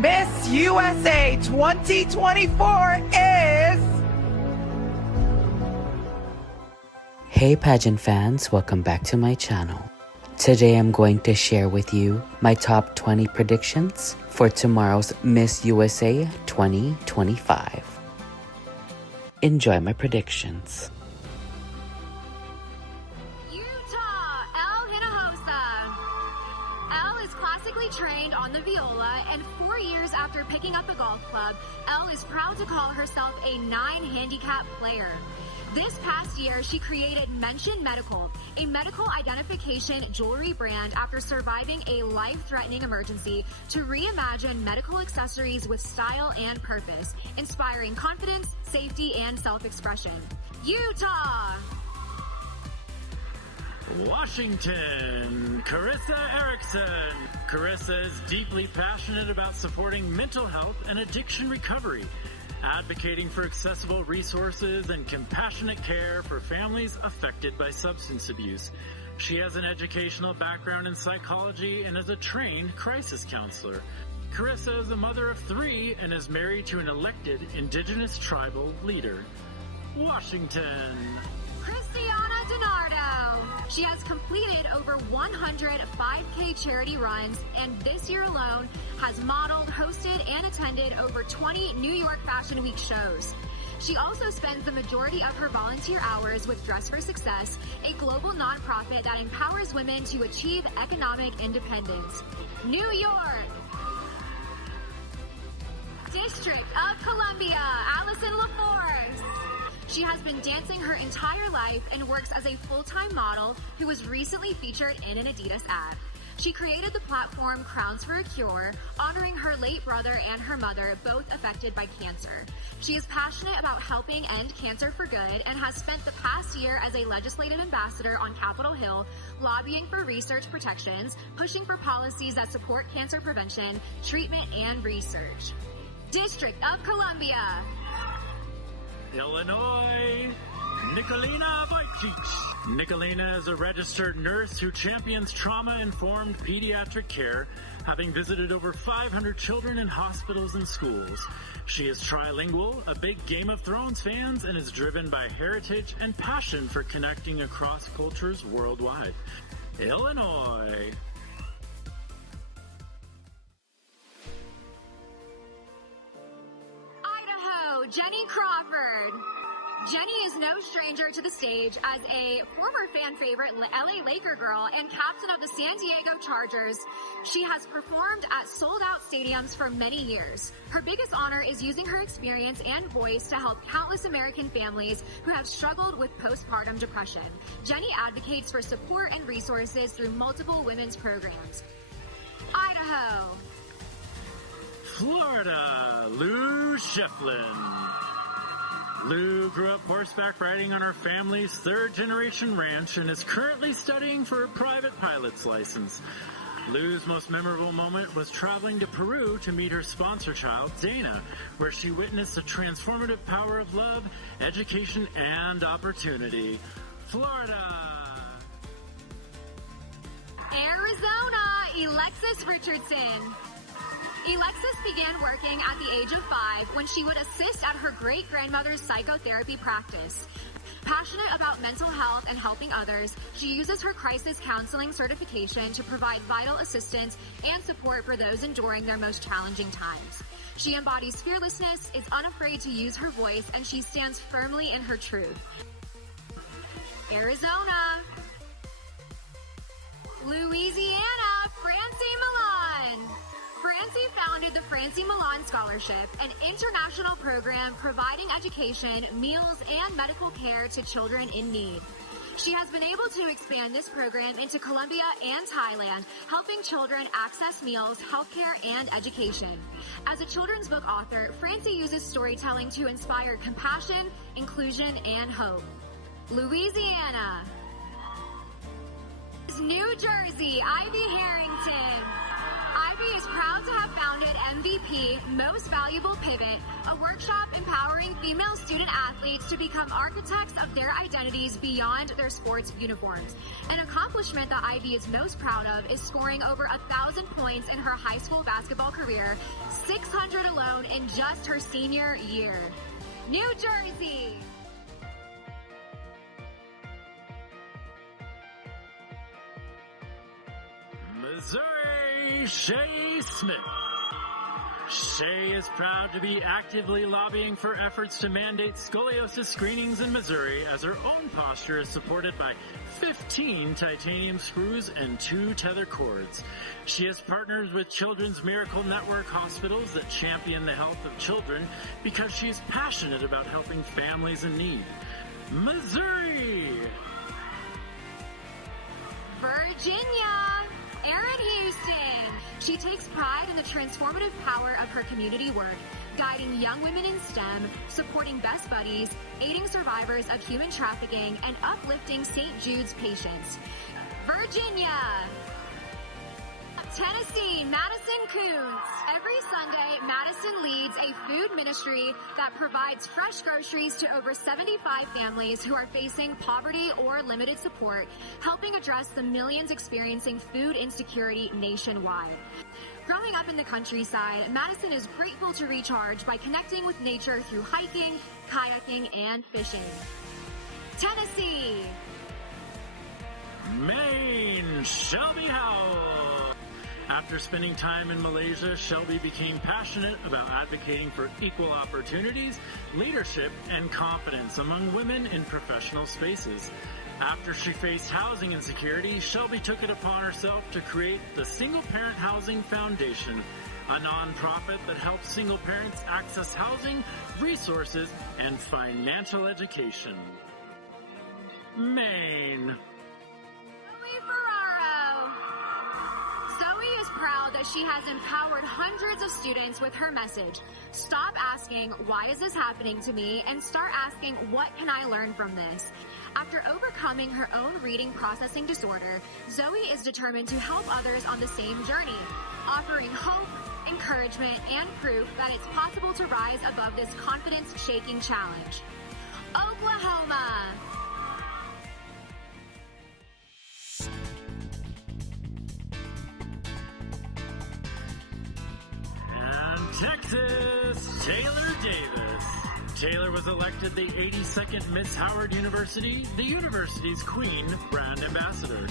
Miss USA 2024 is... Hey pageant fans, welcome back to my channel. Today I'm going to share with you my top 20 predictions for tomorrow's Miss USA 2025. Enjoy my predictions. Classically trained on the viola, and 4 years after picking up a golf club, Elle is proud to call herself a 9-handicap player. This past year, she created Mention Medical, a medical identification jewelry brand after surviving a life-threatening emergency to reimagine medical accessories with style and purpose, inspiring confidence, safety, and self-expression. Utah! Washington, Carissa Erickson. Carissa is deeply passionate about supporting mental health and addiction recovery, advocating for accessible resources and compassionate care for families affected by substance abuse. She has an educational background in psychology and is a trained crisis counselor. Carissa is a mother of 3 and is married to an elected Indigenous tribal leader. Washington. Christiana DiNardo. She has completed over 100 5K charity runs, and this year alone has modeled, hosted, and attended over 20 New York Fashion Week shows. She also spends the majority of her volunteer hours with Dress for Success, a global nonprofit that empowers women to achieve economic independence. New York. District of Columbia, Allison LaForce. She has been dancing her entire life and works as a full-time model who was recently featured in an Adidas ad. She created the platform Crowns for a Cure, honoring her late brother and her mother, both affected by cancer. She is passionate about helping end cancer for good and has spent the past year as a legislative ambassador on Capitol Hill, lobbying for research protections, pushing for policies that support cancer prevention, treatment, and research. District of Columbia. Illinois, Nicolina Vojtich. Nicolina is a registered nurse who champions trauma-informed pediatric care, having visited over 500 children in hospitals and schools. She is trilingual, a big Game of Thrones fan, and is driven by heritage and passion for connecting across cultures worldwide. Illinois. Jenny Crawford. Jenny is no stranger to the stage as a former fan favorite LA Laker girl and captain of the San Diego Chargers. She has performed at sold-out stadiums for many years. Her biggest honor is using her experience and voice to help countless American families who have struggled with postpartum depression. Jenny advocates for support and resources through multiple women's programs. Idaho. Florida, Lou Shefflin. Lou grew up horseback riding on her family's 3rd-generation ranch and is currently studying for a private pilot's license. Lou's most memorable moment was traveling to Peru to meet her sponsor child, Dana, where she witnessed the transformative power of love, education, and opportunity. Florida. Arizona, Alexis Richardson. Alexis began working at the age of 5 when she would assist at her great-grandmother's psychotherapy practice. Passionate about mental health and helping others, she uses her crisis counseling certification to provide vital assistance and support for those enduring their most challenging times. She embodies fearlessness, is unafraid to use her voice, and she stands firmly in her truth. Arizona. Louisiana, Francie Milan. Francie founded the Francie Milan Scholarship, an international program providing education, meals, and medical care to children in need. She has been able to expand this program into Colombia and Thailand, helping children access meals, healthcare, and education. As a children's book author, Francie uses storytelling to inspire compassion, inclusion, and hope. Louisiana. New Jersey, Ivy Harrington. Ivy is proud to have founded MVP, Most Valuable Pivot, a workshop empowering female student athletes to become architects of their identities beyond their sports uniforms. An accomplishment that Ivy is most proud of is scoring over 1,000 points in her high school basketball career, 600 alone in just her senior year. New Jersey! Missouri, Shay Smith. Shay is proud to be actively lobbying for efforts to mandate scoliosis screenings in Missouri, as her own posture is supported by 15 titanium screws and 2 tether cords. She has partnered with Children's Miracle Network hospitals that champion the health of children because she is passionate about helping families in need. Missouri! Virginia! Erin Houston. She takes pride in the transformative power of her community work, guiding young women in STEM, supporting Best Buddies, aiding survivors of human trafficking, and uplifting St. Jude's patients. Virginia. Tennessee, Madison Coons. Every Sunday, Madison leads a food ministry that provides fresh groceries to over 75 families who are facing poverty or limited support, helping address the millions experiencing food insecurity nationwide. Growing up in the countryside, Madison is grateful to recharge by connecting with nature through hiking, kayaking, and fishing. Tennessee. Maine, Shelby Howell. After spending time in Malaysia, Shelby became passionate about advocating for equal opportunities, leadership, and confidence among women in professional spaces. After she faced housing insecurity, Shelby took it upon herself to create the Single Parent Housing Foundation, a nonprofit that helps single parents access housing, resources, and financial education. Maine. Zoe is proud that she has empowered hundreds of students with her message. Stop asking, why is this happening to me? And start asking, what can I learn from this? After overcoming her own reading processing disorder, Zoe is determined to help others on the same journey, offering hope, encouragement, and proof that it's possible to rise above this confidence-shaking challenge. Oklahoma. Texas, Taylor Davis. Taylor was elected the 82nd Miss Howard University, the university's Queen brand ambassador.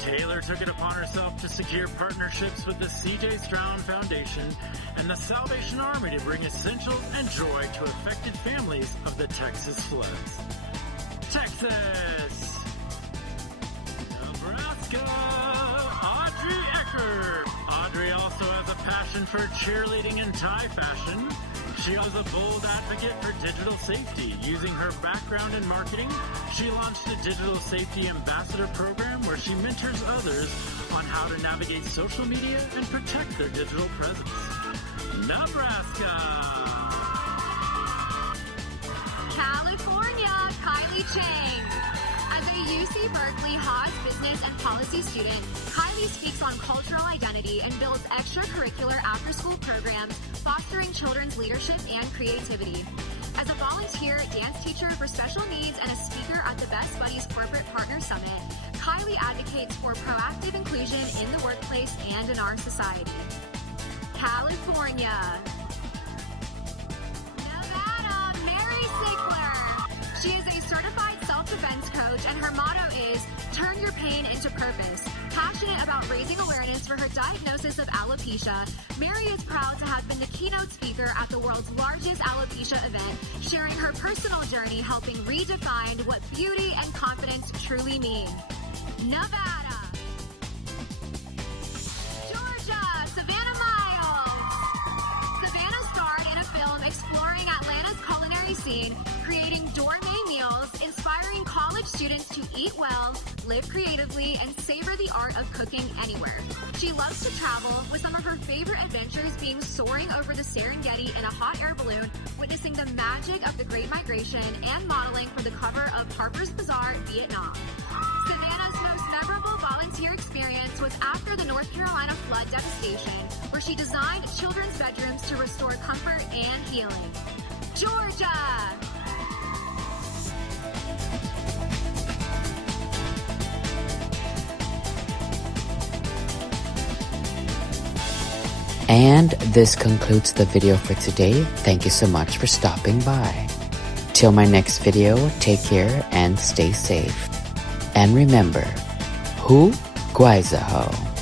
Taylor took it upon herself to secure partnerships with the C.J. Stroud Foundation and the Salvation Army to bring essentials and joy to affected families of the Texas floods. Texas, Nebraska, Audrey Eckert. Audrey also has a passion for cheerleading and tie fashion. She is a bold advocate for digital safety. Using her background in marketing, she launched a digital safety ambassador program where she mentors others on how to navigate social media and protect their digital presence. Nebraska. California, Kylie Chang. As a UC Berkeley Haas Business and Policy student, Kylie speaks on cultural identity and builds extracurricular after-school programs, fostering children's leadership and creativity. As a volunteer dance teacher for special needs and a speaker at the Best Buddies Corporate Partner Summit, Kylie advocates for proactive inclusion in the workplace and in our society. California. Nevada, Mary Sickler. She is a certified self-defense coach, and her motto is, turn your pain into purpose. Passionate about raising awareness for her diagnosis of alopecia, Mary is proud to have been the keynote speaker at the world's largest alopecia event, sharing her personal journey helping redefine what beauty and confidence truly mean. Nevada. Georgia, Savannah Miles. Savannah starred in a film exploring Atlanta's culinary scene, creating gourmet meals, inspiring college students to eat well, live creatively, and savor the art of cooking anywhere. She loves to travel, with some of her favorite adventures being soaring over the Serengeti in a hot air balloon, witnessing the magic of the Great Migration, and modeling for the cover of Harper's Bazaar, Vietnam. Savannah's most memorable volunteer experience was after the North Carolina flood devastation, where she designed children's bedrooms to restore comfort and healing. Georgia! And this concludes the video for today. Thank you so much for stopping by. Till my next video, take care and stay safe. And remember, hu guaizaho.